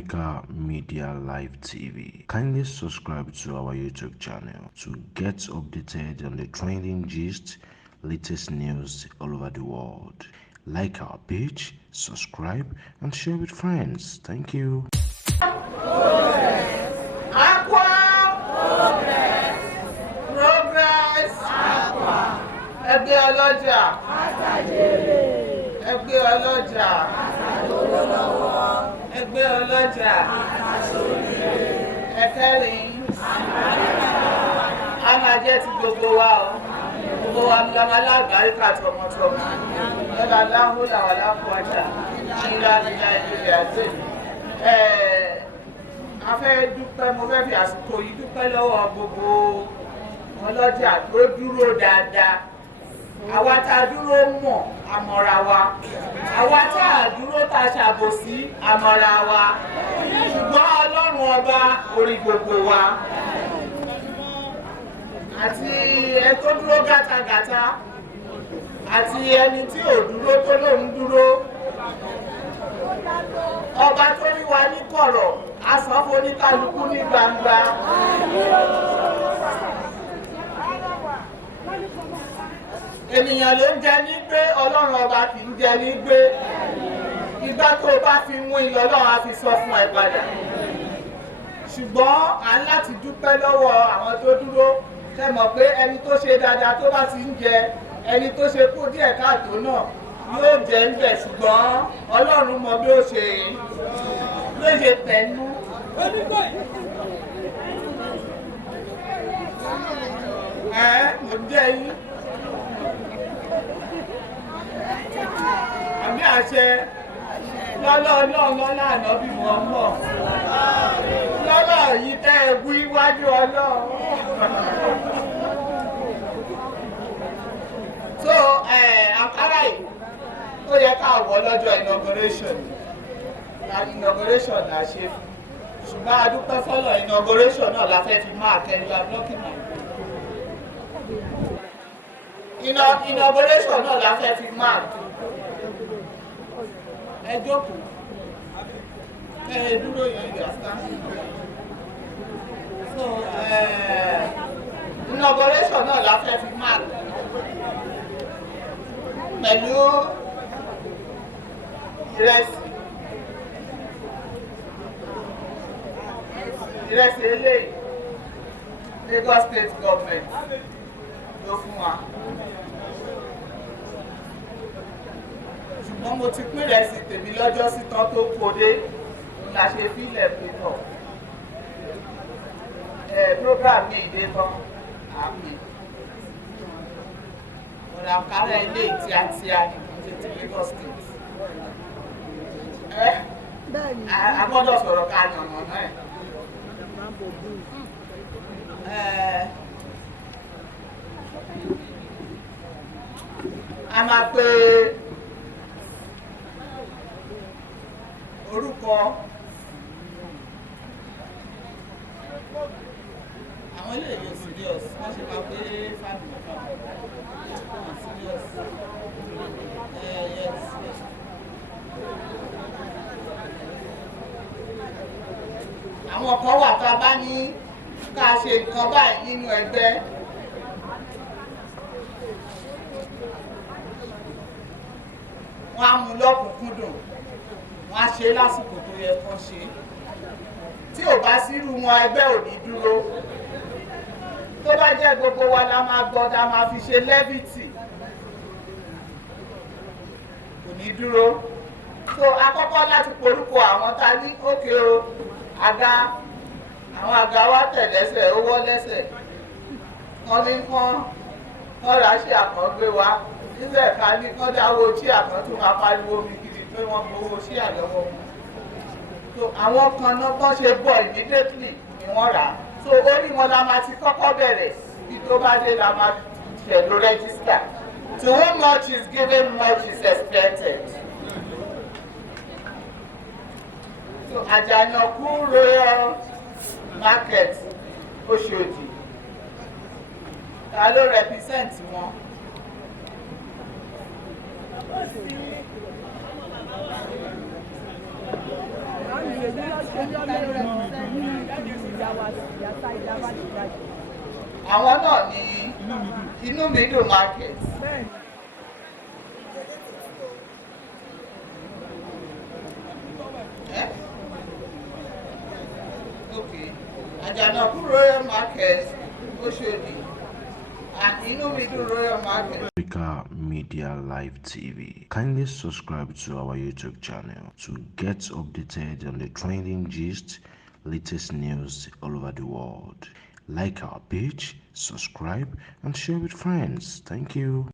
Africa Media Live TV. Kindly subscribe to our YouTube channel to get updated on the trending gist, latest news all over the world. Like our page, subscribe, and share with friends. Thank you. Iyaloja, Iyaloja, Iyaloja, ẹ̀kẹ́rin, a máa jẹ́ ti gbogbo wa o, gbogbo wa lọ máa lágbàáríkà tọmọtọmọ, lọ́la láhùn làwọn aláfọwájà, nílá nílá ìpínlẹ̀ àti a fẹ́ dúpẹ́, mo fẹ́ fi àsìkò yìí dúpẹ́ lọ́wọ́ gbogbo ọlọ́jà tó dúró dáadáa. Àwa tá a dúró mọ̀ àmọ̀ra wa, àwa tá a dúró tá a ṣàbòsí àmọ̀ra wa, ṣùgbọ́n Ọlọ́run ọba orí gbogbo wa àti ẹni tó dúró gàtàgàtà àti ẹni tí ò dúró tó lóun dúró, ọba tó rí wa ní kọ̀rọ̀ a san fún oníkálukú ní gbangba. Ènìyàn ló ń jẹ ní gbé, Ọlọ́run ọba kì í jẹ ní gbé. Ìgbà tó bá fi mú ilẹ̀ Ọlọ́run á fi sọ fún ẹ padà. Ṣùgbọ́n à ń láti dúpẹ́ lọ́wọ́ àwọn tó dúró. Ṣé mọ̀ pé ẹni tó ṣe dáadáa tó bá ti ń jẹ, ẹni tó ṣe kú díẹ̀ káàtó náà yóò jẹ ń bẹ̀, ṣùgbọ́n Ọlọ́run mọ bí ó ṣe tẹnu. Mo jẹ́ yín. Àmì àṣẹ lọ́lọ́ Ọlọ́run lọ́lá ànábì wọn mọ̀. Lọ́lọ́ yìí tẹ́ ẹ wí wájú Ọlọ́run. So àkàrà yìí ó yẹ ká wọ̀ lọ́jọ́ inauguration. Inauguration la ṣe fún. Ṣùgbọ́n a dúpẹ́ fọ́lọ̀ inauguration náà la fẹ́ fi máa kẹ́lu ablọ́kìmọ̀. Inauguration náà la fẹ́ fi máa kẹ́lu. Ẹ jókòó, ẹ dúró yẹn ìgbàsá. So inauguration náà la fẹ́ fi mark pẹ̀lú ìrẹsì eléyìí Lagos State Government ló fún wa. Ṣùgbọ́n mo ti pín ìrẹsì tèmi lọ́jọ́ sí tán tó kóde la ṣe fílẹ̀ pẹ̀tọ̀. Program mi ìdè tán àmì. Ọ̀rọ̀ àkàrà ilé tíátíá ní ti Lagos State. A gbọ́dọ̀ sọ̀rọ̀ ká nànà náà. A máa pe orúkọ àwọn ilé ìwé serious wọ́n ṣe máa pé family serious yes. Àwọn kan wà tá a bá ní ká ṣe nǹkan báyìí nínú ẹgbẹ́. Wọ́n á mú lọ́kùnkúndùn, wọ́n á ṣe lásìkò tó yẹ kán ṣe. Tí ò bá sírú wọn ẹgbẹ́ ò ní dúró. Tó bá jẹ́ gbogbo wa la máa gbọ́dá máa fi ṣe lẹ́bìtì, kò ní dúró. So àkọ́kọ́ láti porúkọ àwọn ta ní òkè o àga, àwọn àga wa tẹ̀lẹ́sẹ̀ owó lẹ́sẹ̀. Wọ́n ní kán ra ṣe àkàngbé wa nílẹ̀ ká ní kán dáwó tí àkàntún máa pariwo mi gidi pé wọ́n gbowó sí àlọ́wọ́ wọn. So àwọn kan náà bọ́n ṣe bọ̀ immediately ni wọ́n rà á. So orí wọn la máa ti kọ́kọ́ bẹ̀rẹ̀, bí tó bá dé la máa ṣẹ̀lú rẹ́gísítà. To whom much is given, much is expected. So Àjànàkú Royal Market Oṣòdì, ta ló represent wọn? àwọn náà ní inú mi dùn market. Okay, Àjànàkú Royal Market, Oshodi, and inú mi dùn Royal Market. Africa Media Live TV. Kindly subscribe to our YouTube channel to get updated on the trending gist, latest news all over the world. Like our page, subscribe, and share with friends. Thank you.